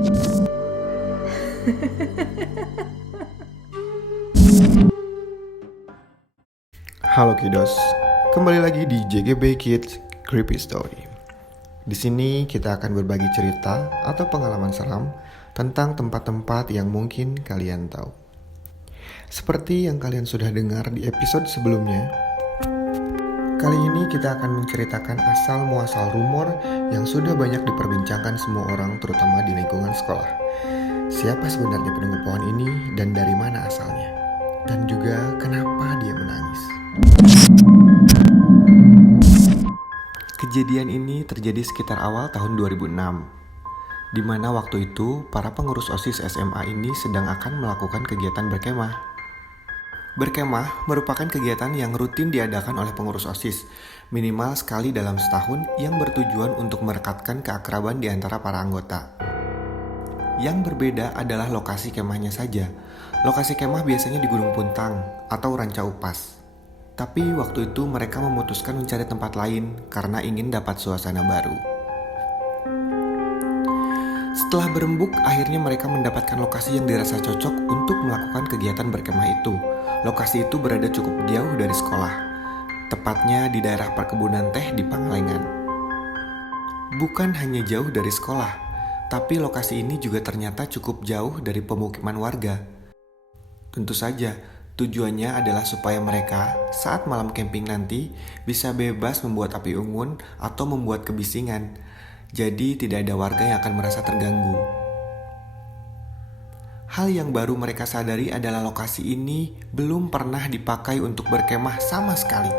Halo Kidos, kembali lagi di JGB Kids Creepy Story. Di sini kita akan berbagi cerita atau pengalaman seram tentang tempat-tempat yang mungkin kalian tahu. Seperti yang kalian sudah dengar di episode sebelumnya, kali ini kita akan menceritakan asal-muasal rumor yang sudah banyak diperbincangkan semua orang, terutama di lingkungan sekolah. Siapa sebenarnya penunggu pohon ini dan dari mana asalnya? Dan juga kenapa dia menangis? Kejadian ini terjadi sekitar awal tahun 2006, di mana waktu itu para pengurus OSIS SMA ini sedang akan melakukan kegiatan berkemah. Berkemah merupakan kegiatan yang rutin diadakan oleh pengurus OSIS, minimal sekali dalam setahun, yang bertujuan untuk merekatkan keakraban di antara para anggota. Yang berbeda adalah lokasi kemahnya saja. Lokasi kemah biasanya di Gunung Puntang atau Ranca Upas. Tapi waktu itu mereka memutuskan mencari tempat lain karena ingin dapat suasana baru. Setelah berembuk, akhirnya mereka mendapatkan lokasi yang dirasa cocok untuk melakukan kegiatan berkemah itu. Lokasi itu berada cukup jauh dari sekolah, tepatnya di daerah perkebunan teh di Pangalengan. Bukan hanya jauh dari sekolah, tapi lokasi ini juga ternyata cukup jauh dari pemukiman warga. Tentu saja, tujuannya adalah supaya mereka saat malam camping nanti bisa bebas membuat api unggun atau membuat kebisingan. Jadi tidak ada warga yang akan merasa terganggu. Hal yang baru mereka sadari adalah lokasi ini belum pernah dipakai untuk berkemah sama sekali.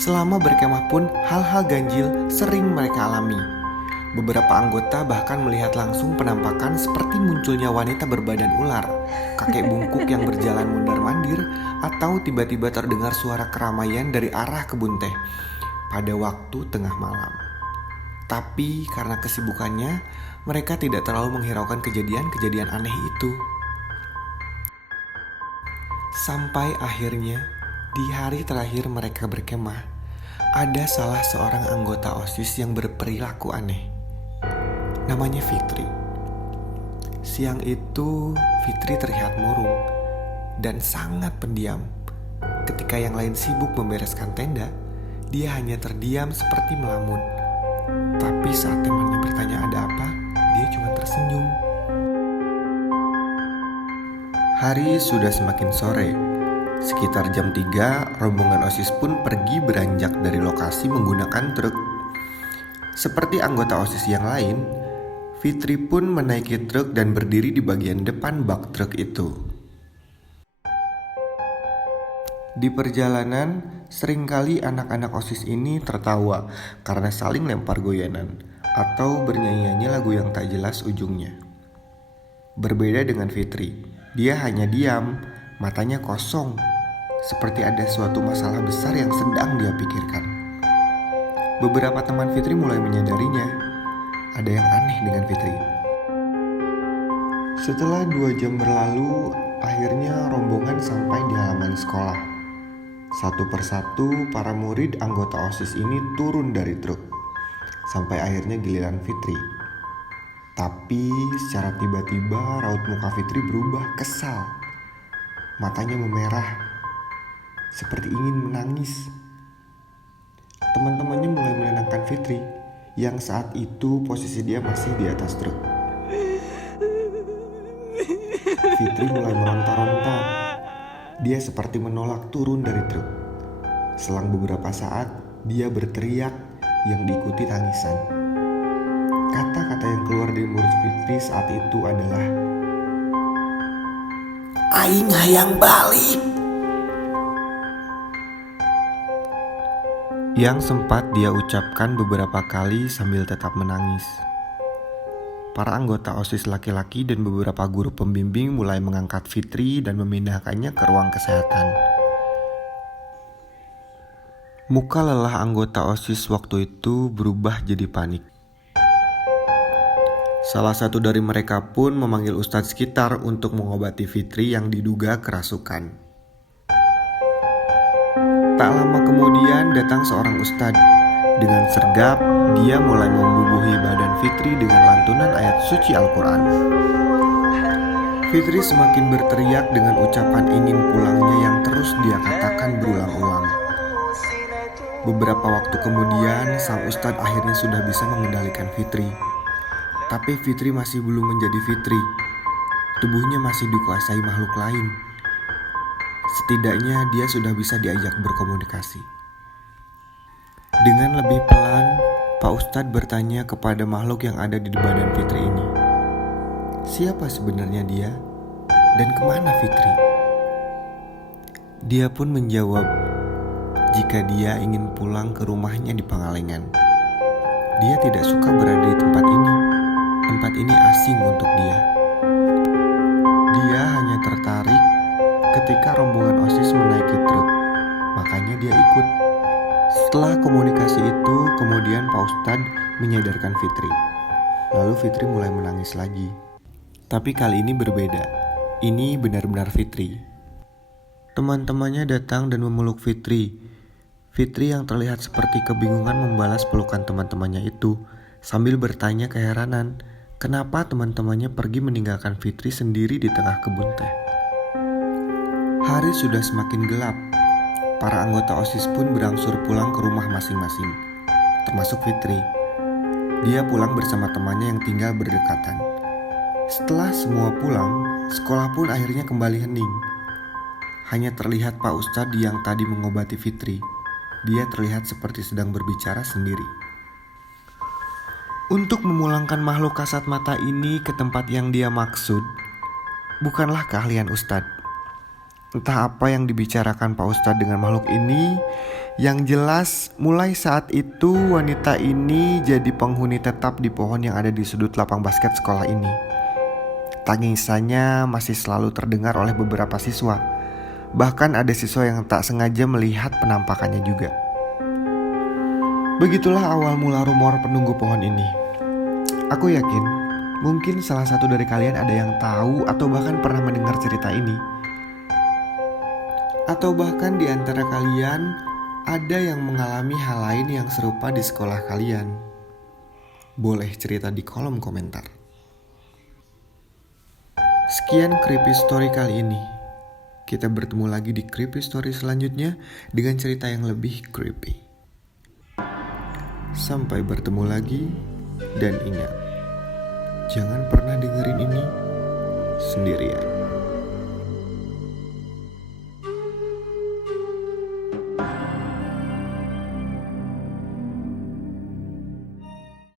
Selama berkemah pun hal-hal ganjil sering mereka alami. Beberapa anggota bahkan melihat langsung penampakan seperti munculnya wanita berbadan ular, kakek bungkuk yang berjalan mondar-mandir, atau tiba-tiba terdengar suara keramaian dari arah kebun teh pada waktu tengah malam. Tapi karena kesibukannya, mereka tidak terlalu menghiraukan kejadian-kejadian aneh itu. Sampai akhirnya, di hari terakhir mereka berkemah, ada salah seorang anggota OSIS yang berperilaku aneh. Namanya Fitri. Siang itu Fitri terlihat murung dan sangat pendiam. Ketika yang lain sibuk membereskan tenda, dia hanya terdiam seperti melamun. Tapi saat temannya bertanya ada apa, dia cuma tersenyum. Hari sudah semakin sore. Sekitar jam 3, rombongan OSIS pun pergi beranjak dari lokasi menggunakan truk. Seperti anggota OSIS yang lain, Fitri pun menaiki truk dan berdiri di bagian depan bak truk itu. Di perjalanan, seringkali anak-anak OSIS ini tertawa karena saling lempar goyanan atau bernyanyi lagu yang tak jelas ujungnya. Berbeda dengan Fitri, dia hanya diam, matanya kosong, seperti ada suatu masalah besar yang sedang dia pikirkan. Beberapa teman Fitri mulai menyadarinya. Ada yang aneh dengan Fitri. Setelah 2 jam berlalu, akhirnya rombongan sampai di halaman sekolah. Satu persatu para murid anggota OSIS ini turun dari truk. Sampai akhirnya giliran Fitri. Tapi secara tiba-tiba raut muka Fitri berubah kesal. Matanya memerah, seperti ingin menangis. Teman-temannya mulai menenangkan Fitri, yang saat itu posisi dia masih di atas truk. Fitri mulai meronta-ronta. Dia seperti menolak turun dari truk. Selang beberapa saat, dia berteriak yang diikuti tangisan. Kata-kata yang keluar dari mulut Fitri saat itu adalah, "Aing hayang balik." Yang sempat dia ucapkan beberapa kali sambil tetap menangis. Para anggota OSIS laki-laki dan beberapa guru pembimbing mulai mengangkat Fitri dan memindahkannya ke ruang kesehatan. Muka lelah anggota OSIS waktu itu berubah jadi panik. Salah satu dari mereka pun memanggil ustadz sekitar untuk mengobati Fitri yang diduga kerasukan. Tak lama kemudian datang seorang ustadz. Dengan sergap, Dia mulai membubuhi badan Fitri dengan lantunan ayat suci Al-Quran. Fitri semakin berteriak dengan ucapan ingin pulangnya yang terus dia katakan berulang-ulang. Beberapa waktu kemudian, sang ustadz akhirnya sudah bisa mengendalikan Fitri. Tapi Fitri masih belum menjadi Fitri. Tubuhnya masih dikuasai makhluk lain. Setidaknya dia sudah bisa diajak berkomunikasi. Dengan lebih pelan, Pak Ustadz bertanya kepada makhluk yang ada di badan Fitri ini. Siapa sebenarnya dia? Dan kemana Fitri? Dia pun menjawab, jika dia ingin pulang ke rumahnya di Pangalengan. Dia tidak suka berada di tempat ini. Tempat ini asing untuk dia. Dia hanya tertarik ketika rombongan OSIS menaiki truk. Makanya dia ikut. Setelah komunikasi itu, kemudian Pak Ustadz menyadarkan Fitri. Lalu Fitri mulai menangis lagi. Tapi kali ini berbeda. Ini benar-benar Fitri. Teman-temannya datang dan memeluk Fitri. Fitri yang terlihat seperti kebingungan membalas pelukan teman-temannya itu sambil bertanya keheranan, kenapa teman-temannya pergi meninggalkan Fitri sendiri di tengah kebun teh. Hari sudah semakin gelap. Para anggota OSIS pun berangsur pulang ke rumah masing-masing, termasuk Fitri. Dia pulang bersama temannya yang tinggal berdekatan. Setelah semua pulang, sekolah pun akhirnya kembali hening. Hanya terlihat Pak Ustadz yang tadi mengobati Fitri. Dia terlihat seperti sedang berbicara sendiri. Untuk memulangkan makhluk kasat mata ini ke tempat yang dia maksud, bukanlah keahlian Ustadz. Entah apa yang dibicarakan Pak Ustadz dengan makhluk ini, yang jelas mulai saat itu wanita ini jadi penghuni tetap di pohon yang ada di sudut lapang basket sekolah ini. Tangisannya masih selalu terdengar oleh beberapa siswa. Bahkan ada siswa yang tak sengaja melihat penampakannya juga. Begitulah awal mula rumor penunggu pohon ini. Aku yakin mungkin salah satu dari kalian ada yang tahu atau bahkan pernah mendengar cerita ini. Atau bahkan di antara kalian ada yang mengalami hal lain yang serupa di sekolah kalian. Boleh cerita di kolom komentar. Sekian Creepy Story kali ini. Kita bertemu lagi di Creepy Story selanjutnya dengan cerita yang lebih creepy. Sampai bertemu lagi, dan ingat, jangan pernah dengerin ini sendirian.